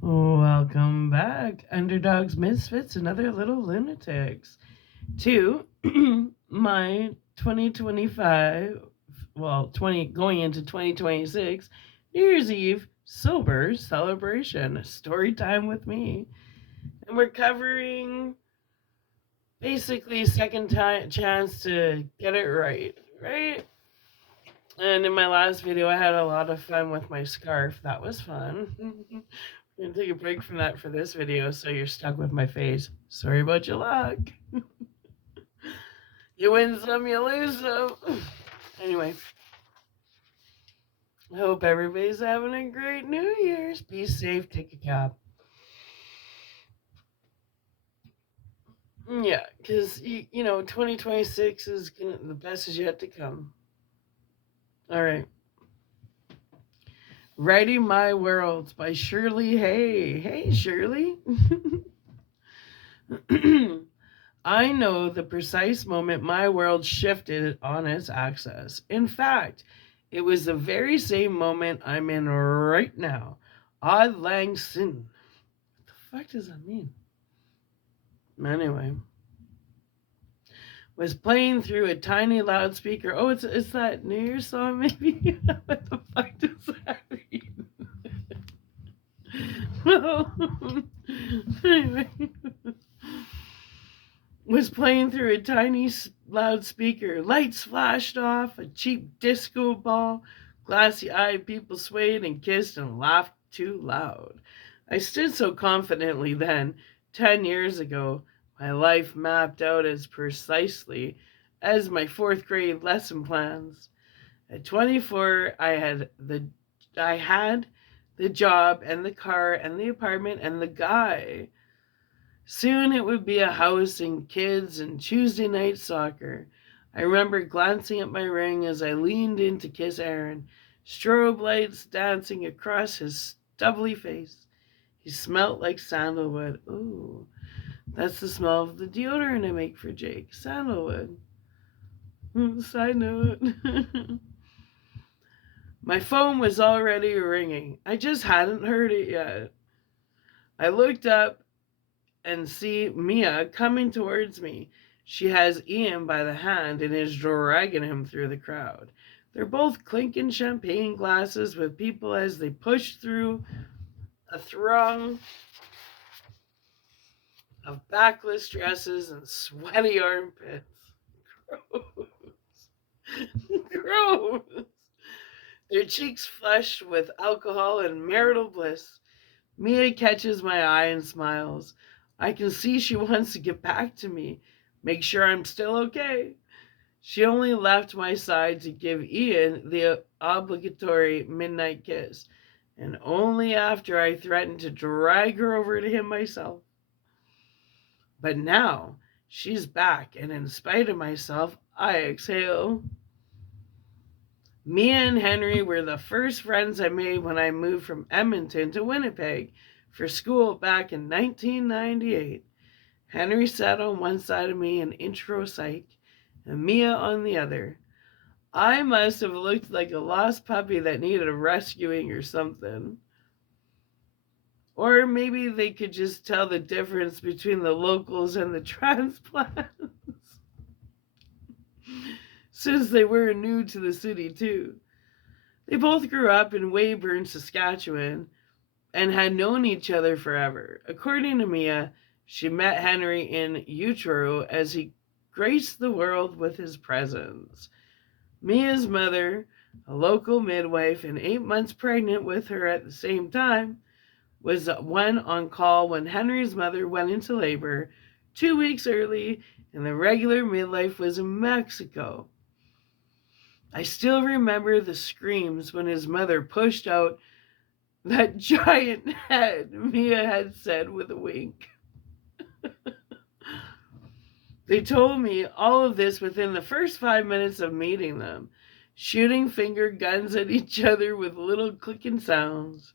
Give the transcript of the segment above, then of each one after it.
Welcome back, underdogs, misfits, and other little lunatics, to my 2025, well, 20 going into 2026 New Year's Eve sober celebration, story time with me, and we're covering basically second time chance to get it right, right? And in my last video, I had a lot of fun with my scarf. That was fun. I'm gonna take a break from that for this video, so you're stuck with my face. Sorry about your luck. You win some, you lose some. Anyway, I hope everybody's having a great New Year's. Be safe, take a cab. Yeah, because, 2026 is gonna, the best is yet to come. All right. Writing My World by Shirley. Hey, Shirley. I know the precise moment my world shifted on its axis. In fact, it was the very same moment I'm in right now. Odd Lang Syne. What the fuck does that mean? Anyway, was playing through a tiny loudspeaker. Oh, it's that New Year's song, maybe? What the fuck does that mean? Well, anyway, was playing through a tiny loudspeaker. Lights flashed off, a cheap disco ball, glassy eyed people swayed and kissed and laughed too loud. I stood so confidently then, 10 years ago, my life mapped out as precisely as my fourth grade lesson plans. At 24, I had the job and the car and the apartment and the guy. Soon it would be a house and kids and Tuesday night soccer. I remember glancing at my ring as I leaned in to kiss Aaron, strobe lights dancing across his stubbly face. He smelt like sandalwood. Ooh, that's the smell of the deodorant I make for Jake. Sandalwood. Side note. My phone was already ringing. I just hadn't heard it yet. I looked up and see Mia coming towards me. She has Ian by the hand and is dragging him through the crowd. They're both clinking champagne glasses with people as they push through a throng of backless dresses and sweaty armpits. Gross. Gross. Their cheeks flushed with alcohol and marital bliss. Mia catches my eye and smiles. I can see she wants to get back to me, make sure I'm still okay. She only left my side to give Ian the obligatory midnight kiss, and only after I threatened to drag her over to him myself. But now she's back, and in spite of myself, I exhale. Mia and Henry were the first friends I made when I moved from Edmonton to Winnipeg for school back in 1998. Henry sat on one side of me in intro psych, and Mia on the other. I must have looked like a lost puppy that needed rescuing or something. Or maybe they could just tell the difference between the locals and the transplants, since they were new to the city, too. They both grew up in Weyburn, Saskatchewan, and had known each other forever. According to Mia, she met Henry in utero as he graced the world with his presence. Mia's mother, a local midwife and 8 months pregnant with her at the same time, was one on call when Henry's mother went into labor 2 weeks early, and the regular midwife was in Mexico. I still remember the screams when his mother pushed out that giant head, Mia had said with a wink. They told me all of this within the first 5 minutes of meeting them, shooting finger guns at each other with little clicking sounds.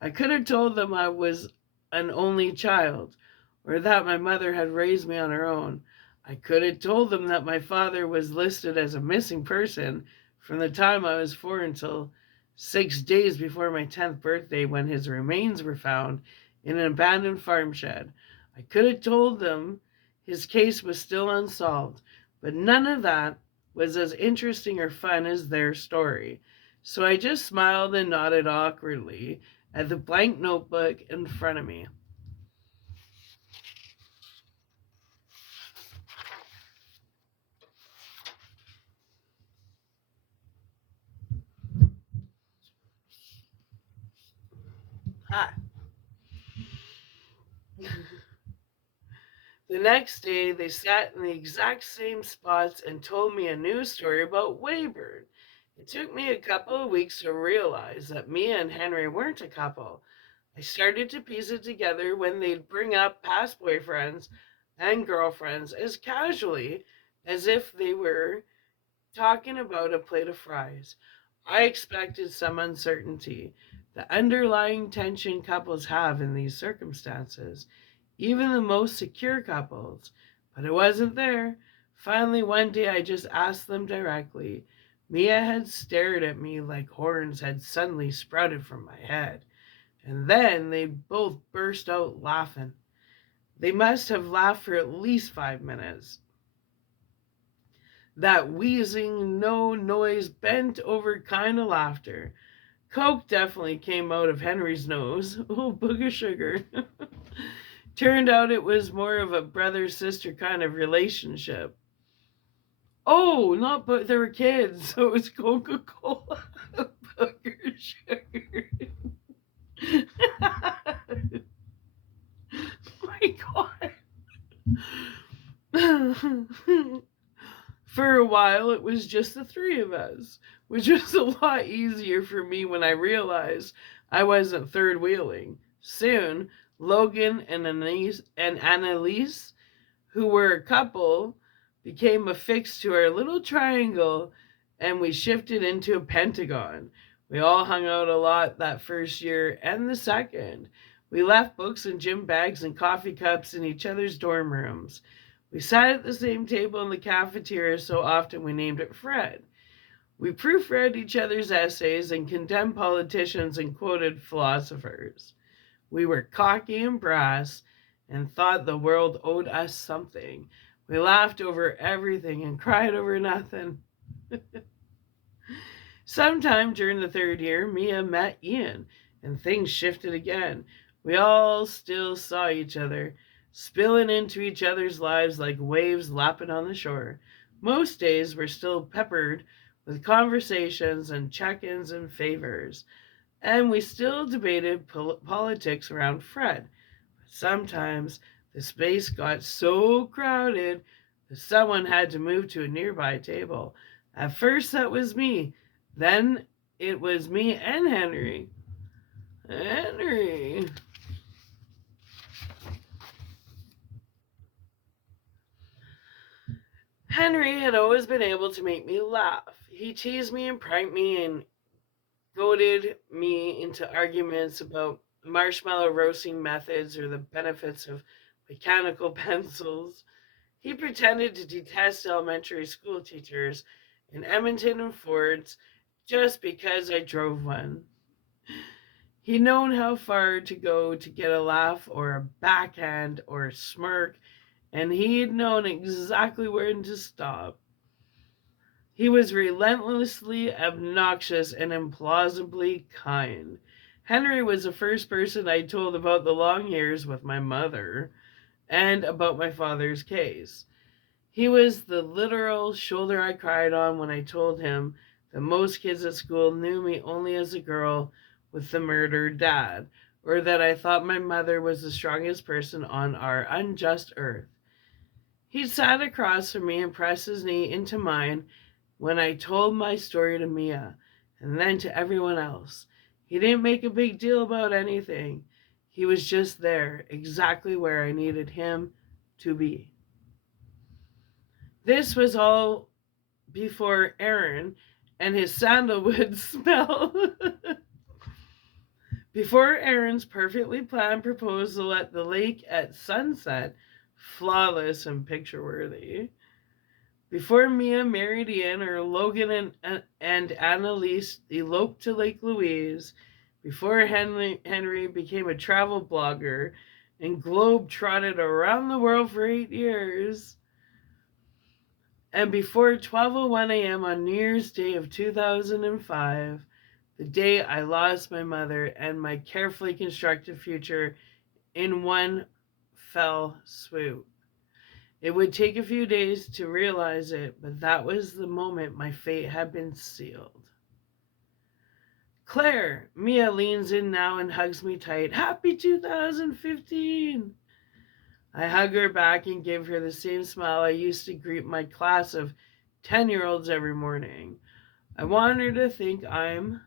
I could have told them I was an only child, or that my mother had raised me on her own. I could have told them that my father was listed as a missing person from the time I was 4 until 6 days before my 10th birthday, when his remains were found in an abandoned farm shed. I could have told them his case was still unsolved, but none of that was as interesting or fun as their story. So I just smiled and nodded awkwardly at the blank notebook in front of me. Ah. The next day, they sat in the exact same spots and told me a new story about Wayburn. It took me a couple of weeks to realize that Mia and Henry weren't a couple. I started to piece it together when they'd bring up past boyfriends and girlfriends as casually as if they were talking about a plate of fries. I expected some uncertainty, the underlying tension couples have in these circumstances, even the most secure couples, but it wasn't there. Finally, one day I just asked them directly. Mia had stared at me like horns had suddenly sprouted from my head, and then they both burst out laughing. They must have laughed for at least 5 minutes. That wheezing, no noise, bent over kind of laughter. Coke definitely came out of Henry's nose. Oh, booger sugar. Turned out it was more of a brother sister kind of relationship. Oh, not but there were kids, so it was Coca Cola. Booger sugar. Oh my god. For a while, it was just the three of us, which was a lot easier for me when I realized I wasn't third wheeling. Soon, Logan and Annalise, who were a couple, became affixed to our little triangle, and we shifted into a pentagon. We all hung out a lot that first year and the second. We left books and gym bags and coffee cups in each other's dorm rooms. We sat at the same table in the cafeteria so often we named it Fred. We proofread each other's essays and condemned politicians and quoted philosophers. We were cocky and brass and thought the world owed us something. We laughed over everything and cried over nothing. Sometime during the third year, Mia met Ian, and things shifted again. We all still saw each other, spilling into each other's lives like waves lapping on the shore. Most days were still peppered with conversations and check-ins and favors, and we still debated politics around Fred. But sometimes the space got so crowded that someone had to move to a nearby table. At first, that was me. Then it was me and Henry. Henry. Henry had always been able to make me laugh. He teased me and pranked me and goaded me into arguments about marshmallow roasting methods or the benefits of mechanical pencils. He pretended to detest elementary school teachers in Edmonton and Fords just because I drove one. He'd known how far to go to get a laugh or a backhand or a smirk, and he'd known exactly when to stop. He was relentlessly obnoxious and implausibly kind. Henry was the first person I told about the long years with my mother and about my father's case. He was the literal shoulder I cried on when I told him that most kids at school knew me only as a girl with the murdered dad, or that I thought my mother was the strongest person on our unjust earth. He sat across from me and pressed his knee into mine when I told my story to Mia, and then to everyone else. He didn't make a big deal about anything. He was just there, exactly where I needed him to be. This was all before Aaron and his sandalwood smell. Before Aaron's perfectly planned proposal at the lake at sunset, flawless and picture worthy. Before Mia married Ian, or Logan and Annalise eloped to Lake Louise, before Henry became a travel blogger and globe trotted around the world for 8 years, and before 12:01 a.m. on New Year's Day of 2005, the day I lost my mother and my carefully constructed future in one fell swoop. It would take a few days to realize it, but that was the moment my fate had been sealed. Claire! Mia leans in now and hugs me tight. Happy 2015! I hug her back and give her the same smile I used to greet my class of 10-year-olds every morning. I want her to think I'm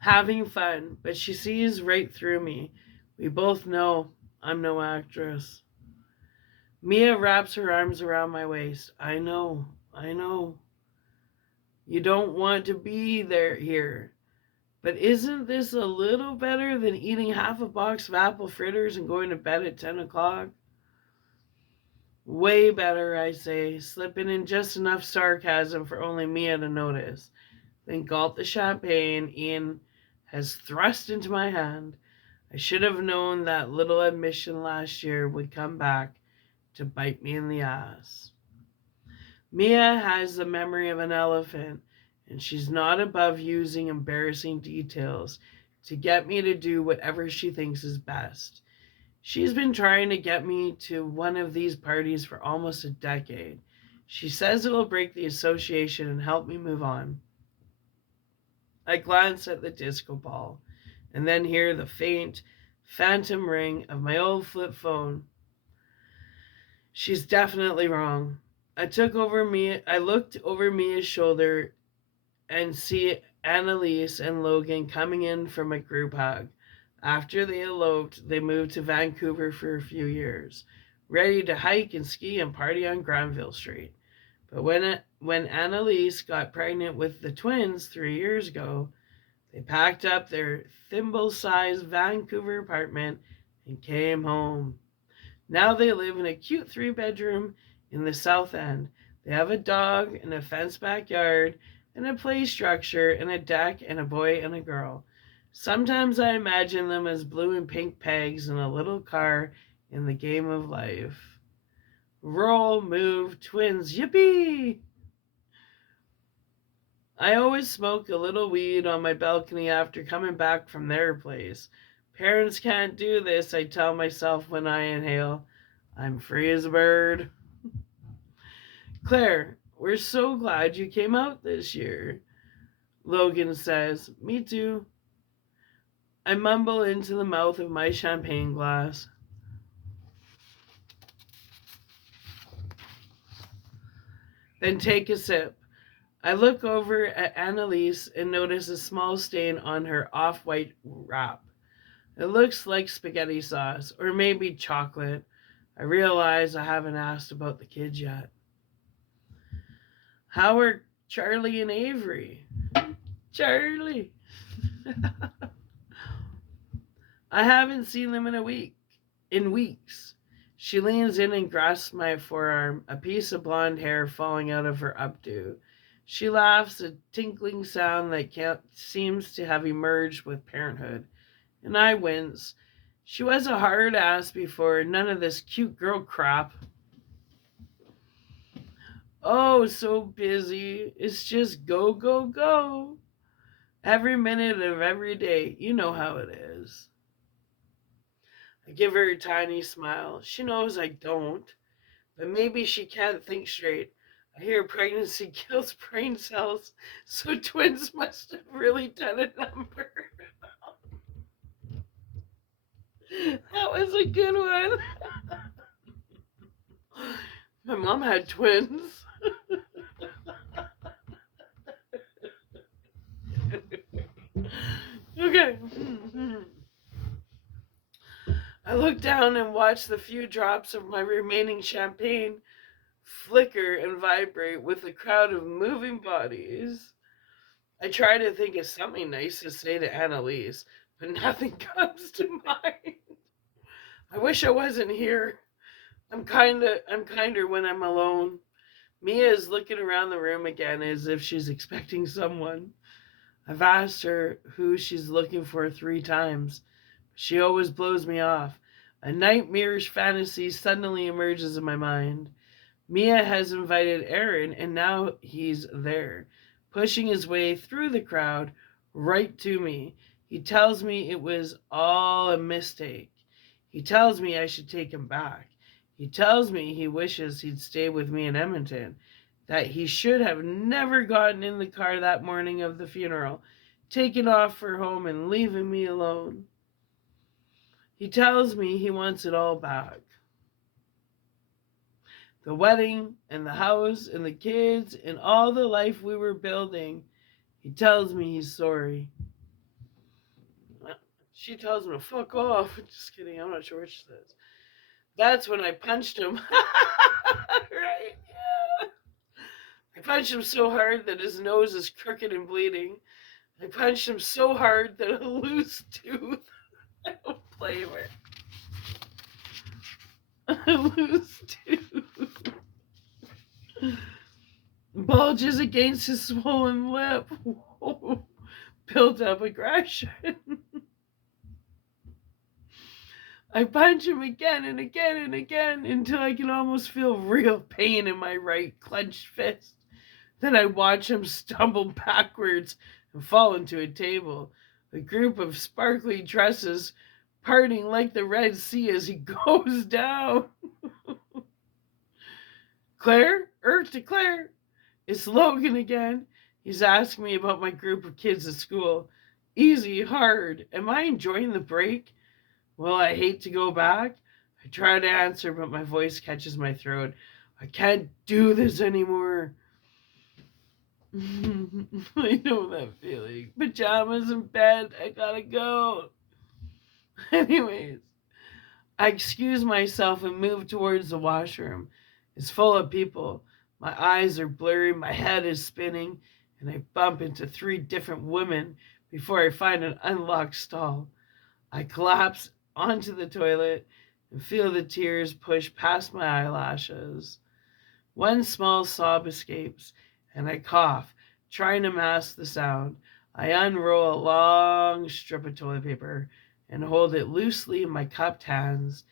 having fun, but she sees right through me. We both know I'm no actress. Mia wraps her arms around my waist. I know. You don't want to be here. But isn't this a little better than eating half a box of apple fritters and going to bed at 10 o'clock? Way better, I say, slipping in just enough sarcasm for only Mia to notice. Then gulp the champagne Ian has thrust into my hand. I should have known that little admission last year would come back to bite me in the ass. Mia has the memory of an elephant, and she's not above using embarrassing details to get me to do whatever she thinks is best. She's been trying to get me to one of these parties for almost a decade. She says it'll break the association and help me move on. I glance at the disco ball and then hear the faint, phantom ring of my old flip phone. She's definitely wrong. I looked over Mia's shoulder and see Annalise and Logan coming in from a group hug. After they eloped, they moved to Vancouver for a few years, ready to hike and ski and party on Granville Street. But when Annalise got pregnant with the twins 3 years ago, they packed up their thimble-sized Vancouver apartment and came home. Now they live in a cute 3-bedroom in the South End. They have a dog and a fenced backyard and a play structure and a deck and a boy and a girl. Sometimes I imagine them as blue and pink pegs in a little car in the game of life. Roll, move, twins, yippee! I always smoke a little weed on my balcony after coming back from their place. Parents can't do this, I tell myself when I inhale. I'm free as a bird. Claire, we're so glad you came out this year, Logan says. Me too. I mumble into the mouth of my champagne glass. Then take a sip. I look over at Annalise and notice a small stain on her off-white wrap. It looks like spaghetti sauce, or maybe chocolate. I realize I haven't asked about the kids yet. How are Charlie and Avery? Charlie! I haven't seen them in weeks. She leans in and grasps my forearm, a piece of blonde hair falling out of her updo. She laughs, a tinkling sound that seems to have emerged with parenthood, and I wince. She was a hard ass before, none of this cute girl crap. Oh, so busy. It's just go, go, go. Every minute of every day. You know how it is. I give her a tiny smile. She knows I don't, but maybe she can't think straight. I hear pregnancy kills brain cells, so twins must have really done a number. That was a good one. My mom had twins. Okay. I look down and watch the few drops of my remaining champagne flicker and vibrate with a crowd of moving bodies. I try to think of something nice to say to Annalise, but nothing comes to mind. I wish I wasn't here. I'm kinder when I'm alone. Mia is looking around the room again as if she's expecting someone. I've asked her who she's looking for 3 times. She always blows me off. A nightmarish fantasy suddenly emerges in my mind. Mia has invited Aaron, and now he's there, pushing his way through the crowd right to me. He tells me it was all a mistake. He tells me I should take him back. He tells me he wishes he'd stay with me in Edmonton, that he should have never gotten in the car that morning of the funeral, taken off for home and leaving me alone. He tells me he wants it all back. The wedding and the house and the kids and all the life we were building. He tells me he's sorry. She tells him to fuck off. Just kidding. I'm not sure what she says. That's when I punched him. Right? Yeah. I punched him so hard that his nose is crooked and bleeding. I punched him so hard that a loose tooth. I don't blame her. A loose tooth bulges against his swollen lip. Built up aggression. I punch him again and again and again until I can almost feel real pain in my right clenched fist. Then I watch him stumble backwards and fall into a table. A group of sparkly dresses parting like the Red Sea as he goes down. Claire? To Claire. It's Logan again. He's asking me about my group of kids at school. Easy, hard. Am I enjoying the break? Will I hate to go back? I try to answer, but my voice catches my throat. I can't do this anymore. I know that feeling. Pajamas in bed. I gotta go. Anyways, I excuse myself and move towards the washroom. It's full of people. My eyes are blurry, my head is spinning, and I bump into 3 different women before I find an unlocked stall. I collapse onto the toilet and feel the tears push past my eyelashes. One small sob escapes, and I cough, trying to mask the sound. I unroll a long strip of toilet paper and hold it loosely in my cupped hands,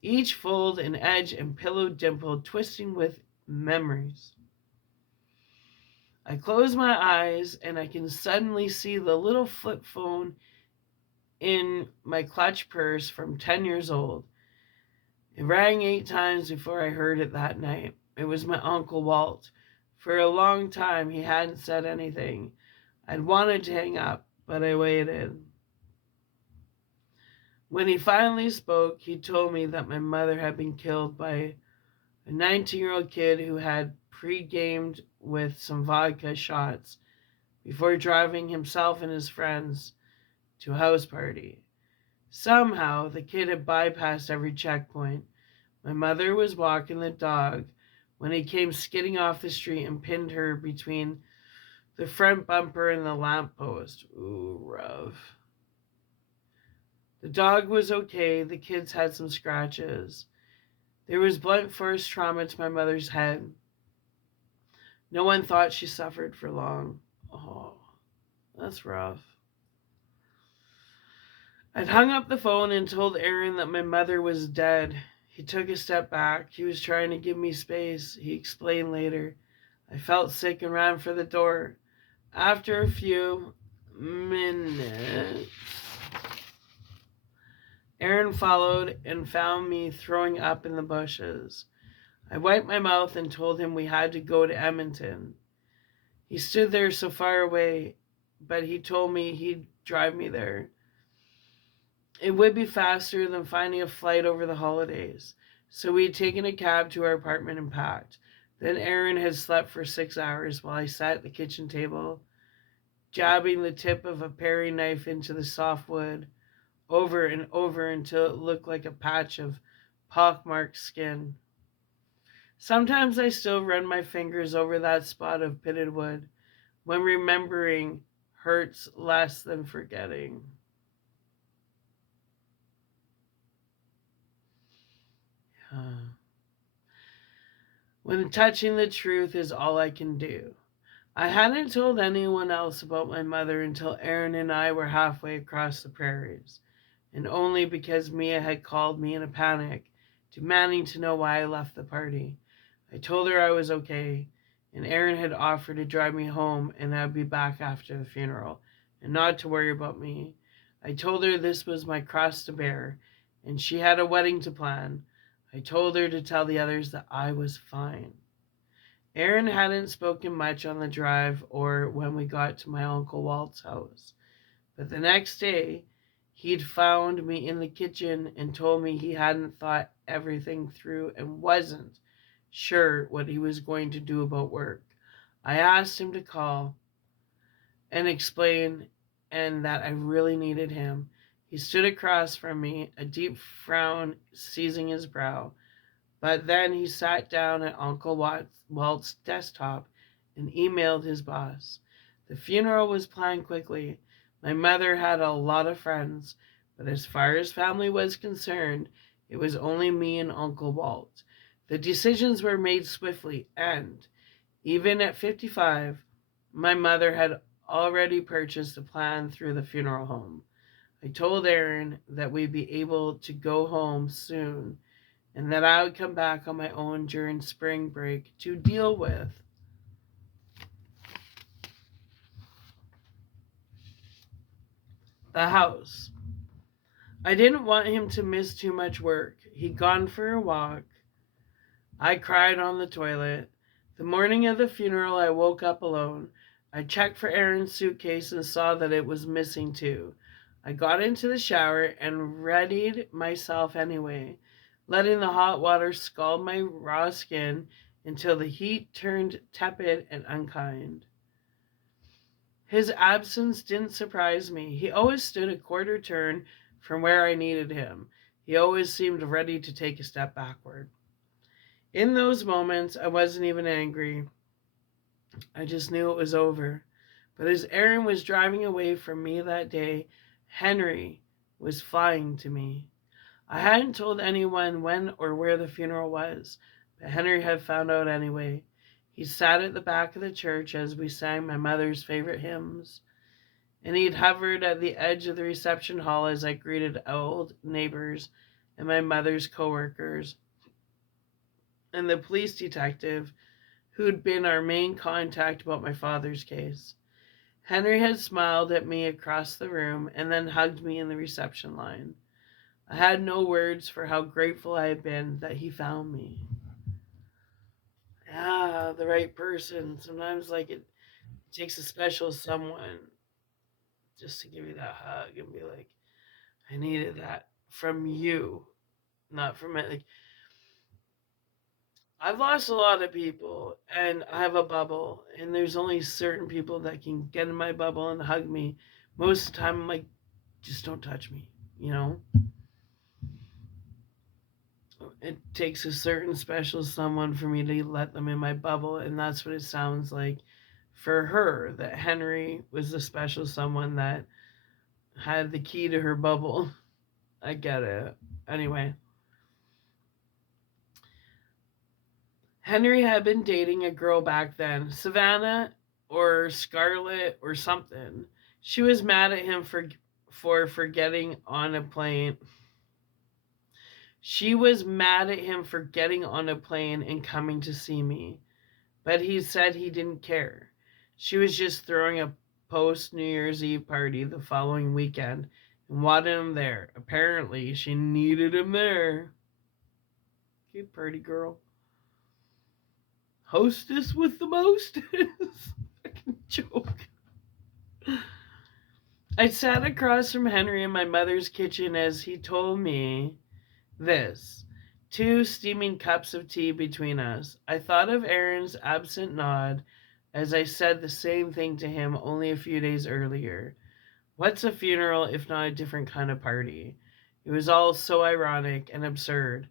each fold and edge and pillow dimple twisting with memories. I close my eyes and I can suddenly see the little flip phone in my clutch purse from 10 years old. It rang 8 times before I heard it that night. It was my Uncle Walt. For a long time he hadn't said anything. I'd wanted to hang up, but I waited. When he finally spoke, he told me that my mother had been killed by a 19-year-old kid who had pre-gamed with some vodka shots before driving himself and his friends to a house party. Somehow, the kid had bypassed every checkpoint. My mother was walking the dog when he came skidding off the street and pinned her between the front bumper and the lamppost. Ooh, rough. The dog was okay. The kids had some scratches. There was blunt force trauma to my mother's head. No one thought she suffered for long. Oh, that's rough. I'd hung up the phone and told Aaron that my mother was dead. He took a step back. He was trying to give me space. He explained later. I felt sick and ran for the door. After a few minutes, Aaron followed and found me throwing up in the bushes. I wiped my mouth and told him we had to go to Edmonton. He stood there so far away, but he told me he'd drive me there. It would be faster than finding a flight over the holidays. So we had taken a cab to our apartment and packed. Then Aaron had slept for 6 hours while I sat at the kitchen table, jabbing the tip of a paring knife into the soft wood, over and over until it looked like a patch of pockmarked skin. Sometimes I still run my fingers over that spot of pitted wood when remembering hurts less than forgetting. when touching the truth is all I can do. I hadn't told anyone else about my mother until Aaron and I were halfway across the prairies, and only because Mia had called me in a panic, demanding to know why I left the party. I told her I was okay, and Aaron had offered to drive me home and I'd be back after the funeral, and not to worry about me. I told her this was my cross to bear, and she had a wedding to plan. I told her to tell the others that I was fine. Aaron hadn't spoken much on the drive or when we got to my Uncle Walt's house, but the next day he'd found me in the kitchen and told me he hadn't thought everything through and wasn't sure what he was going to do about work. I asked him to call and explain and that I really needed him. He stood across from me, a deep frown seizing his brow. But then he sat down at Uncle Walt's desktop and emailed his boss. The funeral was planned quickly. My mother had a lot of friends, but as far as family was concerned, it was only me and Uncle Walt. The decisions were made swiftly, and even at 55, my mother had already purchased a plan through the funeral home. I told Aaron that we'd be able to go home soon and that I would come back on my own during spring break to deal with the house. I didn't want him to miss too much work. He'd gone for a walk. I cried on the toilet. The morning of the funeral, I woke up alone. I checked for Aaron's suitcase and saw that it was missing too. I got into the shower and readied myself anyway, letting the hot water scald my raw skin until the heat turned tepid and unkind. His absence didn't surprise me. He always stood a quarter turn from where I needed him. He always seemed ready to take a step backward. In those moments, I wasn't even angry. I just knew it was over. But as Aaron was driving away from me that day, Henry was flying to me. I hadn't told anyone when or where the funeral was, but Henry had found out anyway. He sat at the back of the church as we sang my mother's favorite hymns, and he'd hovered at the edge of the reception hall as I greeted old neighbors and my mother's coworkers, and the police detective who'd been our main contact about my father's case. Henry had smiled at me across the room and then hugged me in the reception line. I had no words for how grateful I had been that he found me. Ah, the right person. Sometimes, it takes a special someone just to give you that hug and be like, I needed that from you, not from it. I've lost a lot of people, and I have a bubble, and there's only certain people that can get in my bubble and hug me. Most of the time, I'm like, just don't touch me, you know? It takes a certain special someone for me to let them in my bubble, and that's what it sounds like for her, that Henry was the special someone that had the key to her bubble. I get it. Anyway, Henry had been dating a girl back then, Savannah or Scarlett or something. She was mad at him for forgetting on a plane. She was mad at him for getting on a plane and coming to see me, but he said he didn't care. She was just throwing a post New Year's Eve party the following weekend and wanted him there. Apparently, she needed him there. Cute party girl. Hostess with the mostest. Fucking joke. I sat across from Henry in my mother's kitchen as he told me this. 2 steaming cups of tea between us. I thought of Aaron's absent nod as I said the same thing to him only a few days earlier. What's a funeral if not a different kind of party? It was all so ironic and absurd,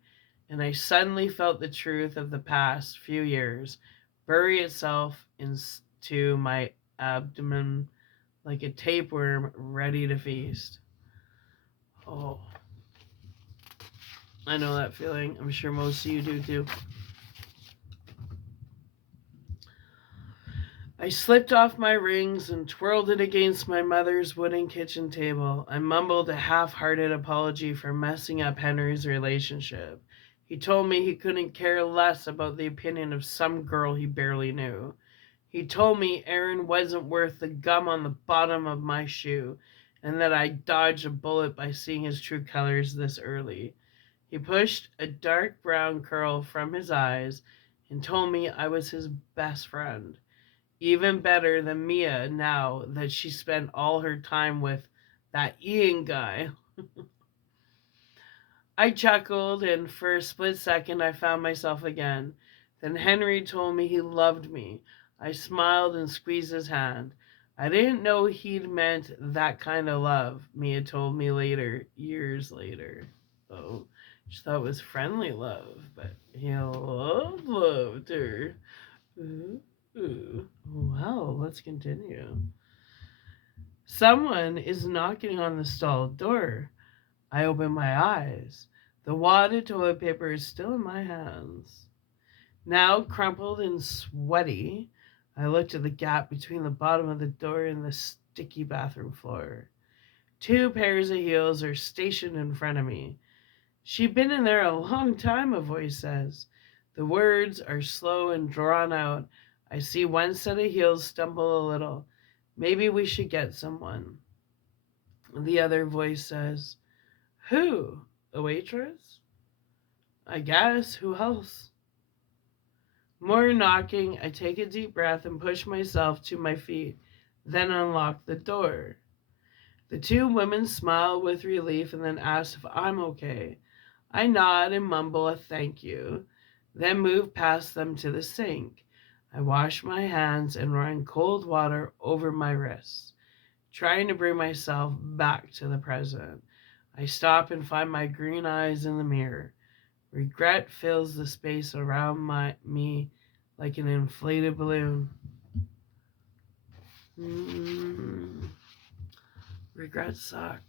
and I suddenly felt the truth of the past few years bury itself into my abdomen like a tapeworm ready to feast. Oh, I know that feeling. I'm sure most of you do too. I slipped off my rings and twirled it against my mother's wooden kitchen table. I mumbled a half-hearted apology for messing up Henry's relationship. He told me he couldn't care less about the opinion of some girl he barely knew. He told me Aaron wasn't worth the gum on the bottom of my shoe, and that I dodged a bullet by seeing his true colors this early. He pushed a dark brown curl from his eyes and told me I was his best friend. Even better than Mia now that she spent all her time with that Ian guy. I chuckled, and for a split second I found myself again. Then Henry told me he loved me. I smiled and squeezed his hand. I didn't know he'd meant that kind of love, Mia told me later, years later. Oh, she thought it was friendly love, but he loved her. Ooh, ooh. Well, let's continue. Someone is knocking on the stall door. I open my eyes. The wadded toilet paper is still in my hands. Now crumpled and sweaty, I looked at the gap between the bottom of the door and the sticky bathroom floor. Two pairs of heels are stationed in front of me. She'd been in there a long time, a voice says. The words are slow and drawn out. I see one set of heels stumble a little. Maybe we should get someone. The other voice says, Who? A waitress? I guess. Who else? More knocking. I take a deep breath and push myself to my feet, then unlock the door. The two women smile with relief and then ask if I'm okay. I nod and mumble a thank you, then move past them to the sink. I wash my hands and run cold water over my wrists, trying to bring myself back to the present. I stop and find my green eyes in the mirror. Regret fills the space around me like an inflated balloon. Regrets suck.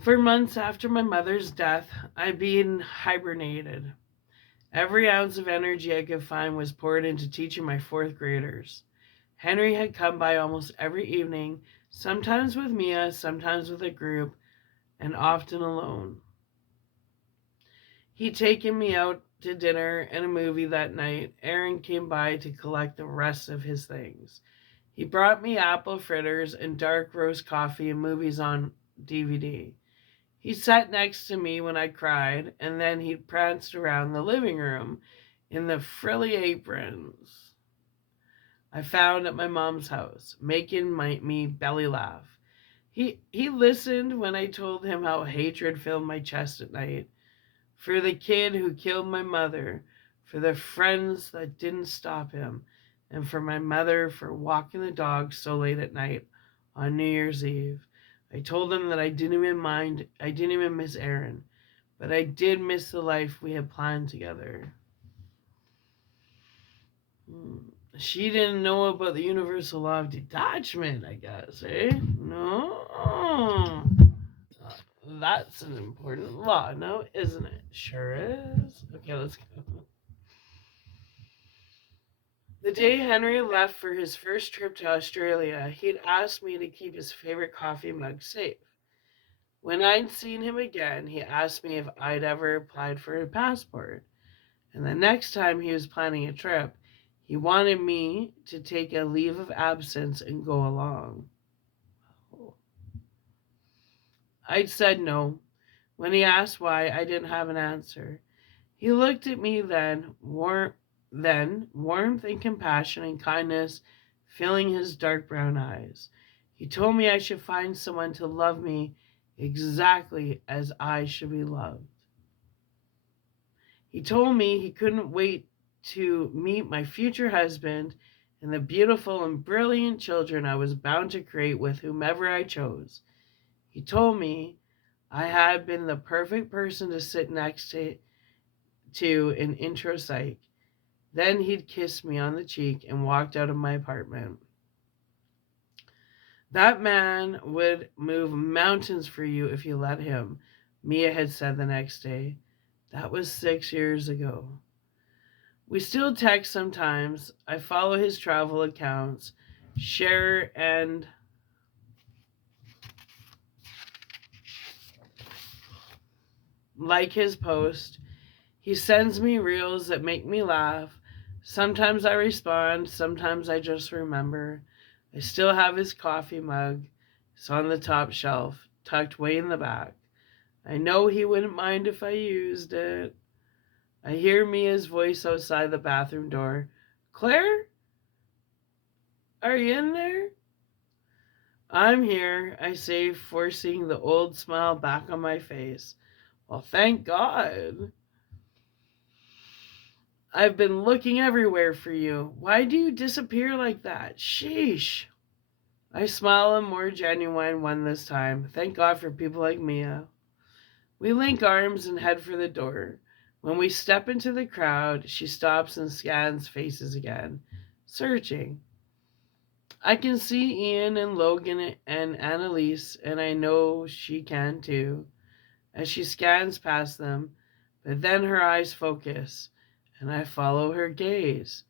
For months after my mother's death, I'd been hibernated. Every ounce of energy I could find was poured into teaching my fourth graders. Henry had come by almost every evening, sometimes with Mia, sometimes with a group, and often alone. He'd taken me out to dinner and a movie that night. Aaron came by to collect the rest of his things. He brought me apple fritters and dark roast coffee and movies on DVD. He sat next to me when I cried, and then he pranced around the living room in the frilly aprons I found at my mom's house, making me belly laugh. He listened when I told him how hatred filled my chest at night. For the kid who killed my mother, for the friends that didn't stop him, and for my mother for walking the dog so late at night on New Year's Eve. I told him that I didn't even miss Aaron, but I did miss the life we had planned together. She didn't know about the universal law of detachment, I guess, eh? No. That's an important law, no, isn't it? Sure is. Okay, let's go. The day Henry left for his first trip to Australia, he'd asked me to keep his favorite coffee mug safe. When I'd seen him again, he asked me if I'd ever applied for a passport. And the next time he was planning a trip, he wanted me to take a leave of absence and go along. I'd said no. When he asked why, I didn't have an answer. He looked at me then, warmth and compassion and kindness filling his dark brown eyes. He told me I should find someone to love me exactly as I should be loved. He told me he couldn't wait to meet my future husband and the beautiful and brilliant children I was bound to create with whomever I chose. He told me I had been the perfect person to sit next to in intro psych. Then he'd kissed me on the cheek and walked out of my apartment. That man would move mountains for you if you let him, Mia had said the next day. That was 6 years ago. We still text sometimes. I follow his travel accounts, share and like his post. He sends me reels that make me laugh. Sometimes I respond, sometimes I just remember. I still have his coffee mug. It's on the top shelf, tucked way in the back. I know he wouldn't mind if I used it. I hear Mia's voice outside the bathroom door. Claire? Are you in there? I'm here, I say, forcing the old smile back on my face. Well, thank God. I've been looking everywhere for you. Why do you disappear like that? Sheesh. I smile a more genuine one this time. Thank God for people like Mia. We link arms and head for the door. When we step into the crowd, she stops and scans faces again, searching. I can see Ian and Logan and Annalise, and I know she can too, as she scans past them, but then her eyes focus, and I follow her gaze.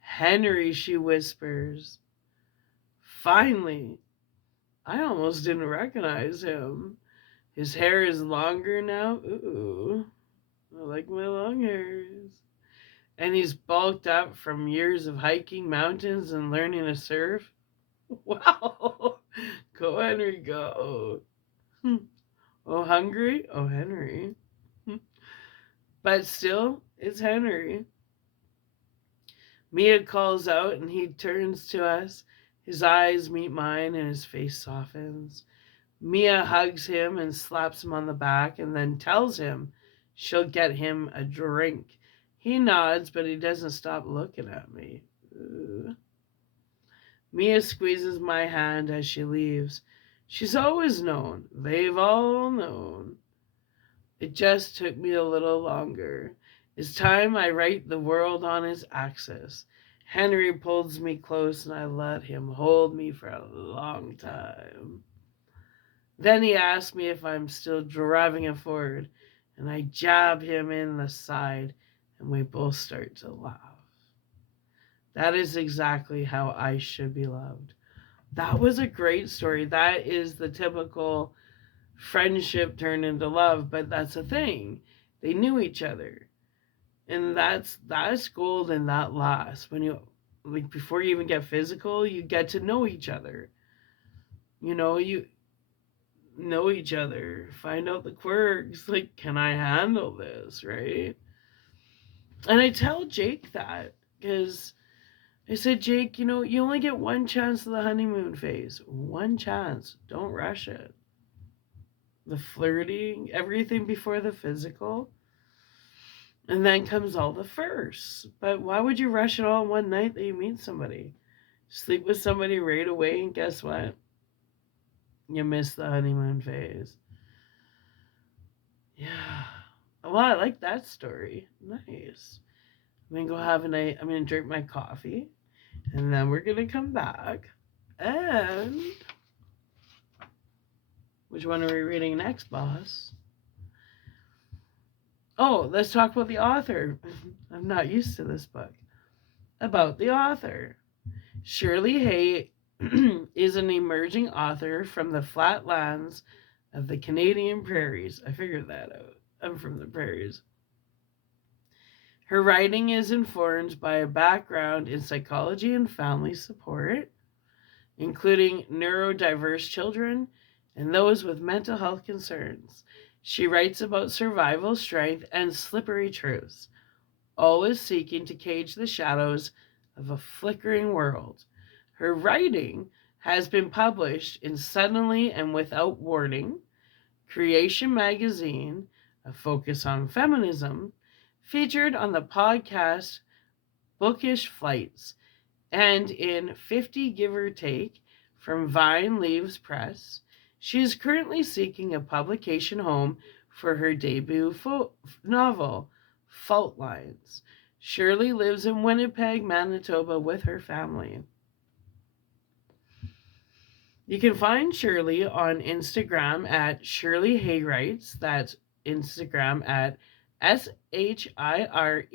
Henry, she whispers. Finally, I almost didn't recognize him. His hair is longer now. Ooh, I like my long hairs. And he's bulked up from years of hiking mountains and learning to surf. Wow. Go, Henry, go. Oh, hungry? Oh, Henry. But still, it's Henry. Mia calls out and he turns to us. His eyes meet mine and his face softens. Mia hugs him and slaps him on the back and then tells him she'll get him a drink. He nods, but he doesn't stop looking at me. Ooh. Mia squeezes my hand as she leaves. She's always known. They've all known. It just took me a little longer. It's time I right the world on its axis. Henry pulls me close and I let him hold me for a long time. Then he asks me if I'm still driving a Ford, and I jab him in the side, and we both start to laugh. That is exactly how I should be loved. That was a great story. That is the typical friendship turned into love, but that's a thing. They knew each other. And that's gold and that lasts. When you like before you even get physical, you get to know each other. You know each other, find out the quirks, like, can I handle this, right? And I tell Jake that because I said, Jake, you only get one chance of the honeymoon phase. One chance. Don't rush it. The flirting, everything before the physical. And then comes all the firsts. But why would you rush it all one night that you meet somebody? Sleep with somebody right away, and guess what? You miss the honeymoon phase. Yeah. Well, I like that story. Nice. I'm gonna go have a night. I'm gonna drink my coffee, and then we're gonna come back. And which one are we reading next, boss? Oh, let's talk about the author. I'm not used to this book. About the author. Shirley Hay is an emerging author from the flatlands of the Canadian prairies. I figured that out. I'm from the prairies. Her writing is informed by a background in psychology and family support, including neurodiverse children and those with mental health concerns. She writes about survival, strength, and slippery truths, always seeking to cage the shadows of a flickering world. Her writing has been published in Suddenly and Without Warning, Creation Magazine, a focus on feminism, featured on the podcast Bookish Flights, and in 50 Give or Take from Vine Leaves Press. She is currently seeking a publication home for her debut novel, Fault Lines. Shirley lives in Winnipeg, Manitoba with her family. You can find Shirley on Instagram at Shirley Hay Writes. That's Instagram at SHIRE.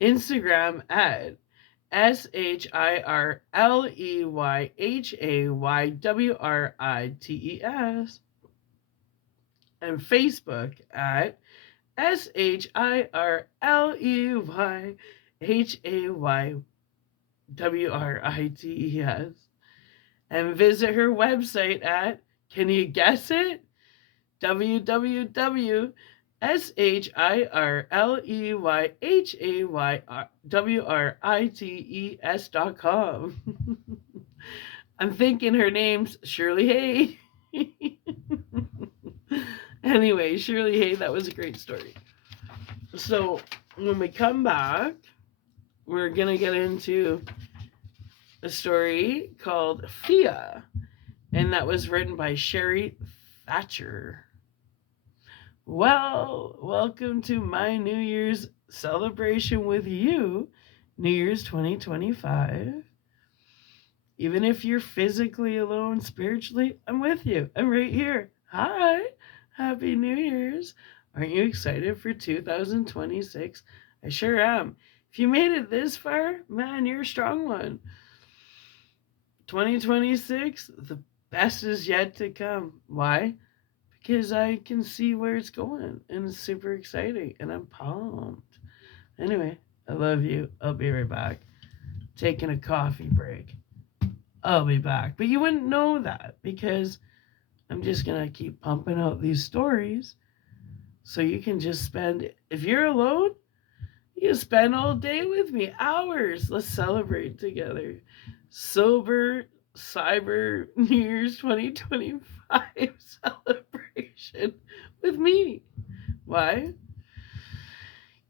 Instagram at SHIRLEYHAYWRITES. And Facebook at SHIRLEYHAYWRITES. And visit her website at, can you guess it? www.SHIRLEYHAYWRITES.com. I'm thinking her name's Shirley Hay. Anyway, Shirley Hay, that was a great story. So when we come back, we're going to get into a story called Fia, and that was written by Sherry Thatcher. Well, welcome to my New Year's celebration with you, New Year's 2025. Even if you're physically alone, spiritually, I'm with you. I'm right here. Hi, Happy New Year's. Aren't you excited for 2026? I sure am. If you made it this far, man, you're a strong one. 2026, the best is yet to come. Why? Because I can see where it's going, and it's super exciting, and I'm pumped. Anyway, I love you. I'll be right back. Taking a coffee break. I'll be back. But you wouldn't know that because I'm just going to keep pumping out these stories so you can just spend, if you're alone, you can spend all day with me, hours. Let's celebrate together. Sober Cyber New Year's 2025 celebration with me. Why?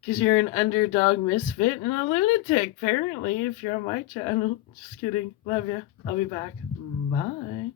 Because you're an underdog misfit and a lunatic, apparently, if you're on my channel. Just kidding. Love you. I'll be back. Bye.